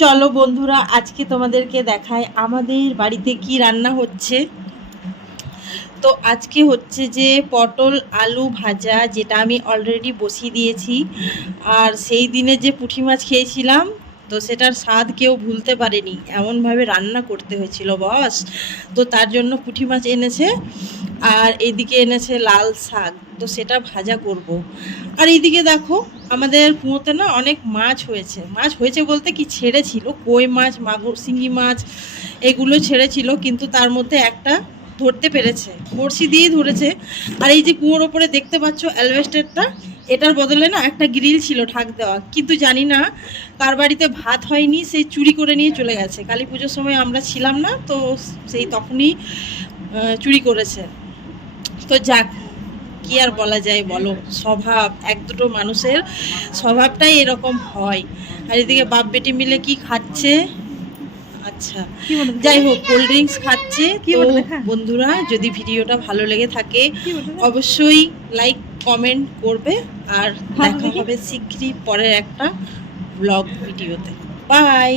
চলো বন্ধুরা, আজকে তোমাদেরকে দেখাই আমাদের বাড়িতে কি রান্না হচ্ছে। তো আজকে হচ্ছে যে পটল আলু ভাজা, যেটা আমি অলরেডি বসিয়ে দিয়েছি। আর সেই দিনে যে পুঁটি মাছ খেয়েছিলাম, তো সেটার স্বাদ কেউ ভুলতে পারেনি, এমনভাবে রান্না করতে হয়েছিল বস। তো তার জন্য পুঁটি মাছ এনেছে, আর এইদিকে এনেছে লাল শাক, তো সেটা ভাজা করব। আর এইদিকে দেখো, আমাদের কুয়োতে না অনেক মাছ হয়েছে বলতে কি, ছেড়েছিল কই মাছ, মাগুর, শিঙি মাছ, এগুলো ছেড়েছিল, কিন্তু তার মধ্যে একটা ধরতে পেরেছে, বড়শি দিয়েই ধরেছে। আর এই যে কুয়োর ওপরে দেখতে পাচ্ছ অ্যালবেস্টারটা, এটার বদলে না একটা গ্রিল ছিল ঢাক দেওয়া, কিন্তু জানি না কার বাড়িতে ভাত হয়নি, সেই চুরি করে নিয়ে চলে গেছে। কালী পুজোর সময় আমরা ছিলাম না, তো সেই তখনই চুরি করেছে। তো যাক, কি আর বলা যায় বলো, স্বভাব, এক দুটো মানুষের স্বভাবটাই এরকম হয়। আর এদিকে বাপ বেটি মিলে কি খাচ্ছে, আচ্ছা যাই হোক, কোল্ড ড্রিঙ্কস খাচ্ছে। তো বন্ধুরা, যদি ভিডিওটা ভালো লেগে থাকে অবশ্যই লাইক কমেন্ট করবে, আর দেখা হবে শীঘ্রই পরের একটা ব্লগ ভিডিওতে। বাই।